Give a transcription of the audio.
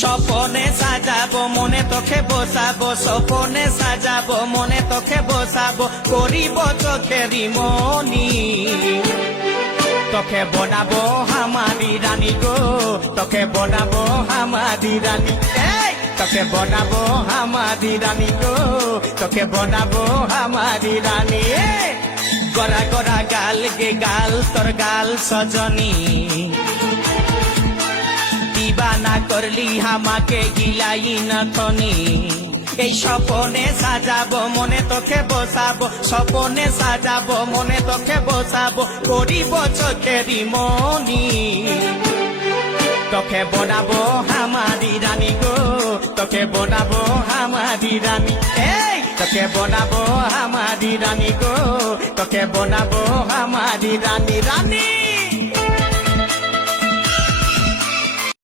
স্বপনে সাজাবো মনে তোকে বসাবো, স্বপনে সাজাবো মনে তোকে বসাবো, করিব চোখেরি মনি। তোকে বনাবো হামারি রানী গো, তোকে বনাবো হামারি রানী, তোকে বনাবো হামারি রানী গো, তোকে বনাবো হামারি রানী। গড়া গড়া গাল গে গাল তোর গাল সজনী, দিবানা করলি হামাকে গিলাই নথনি। এই স্বপনে সাজাবো মনে তোকে বসাবো, স্বপনে সাজাবো মনে তোকে বসাবো, করিব চোখেরি মনি। তোকে বনাবো হামারি রানী গো, তোকে বনাবো হামারি রানী, তোকে বনাবো হামারি রানী গো, তোকে বনাবো হামারি রানী রানী।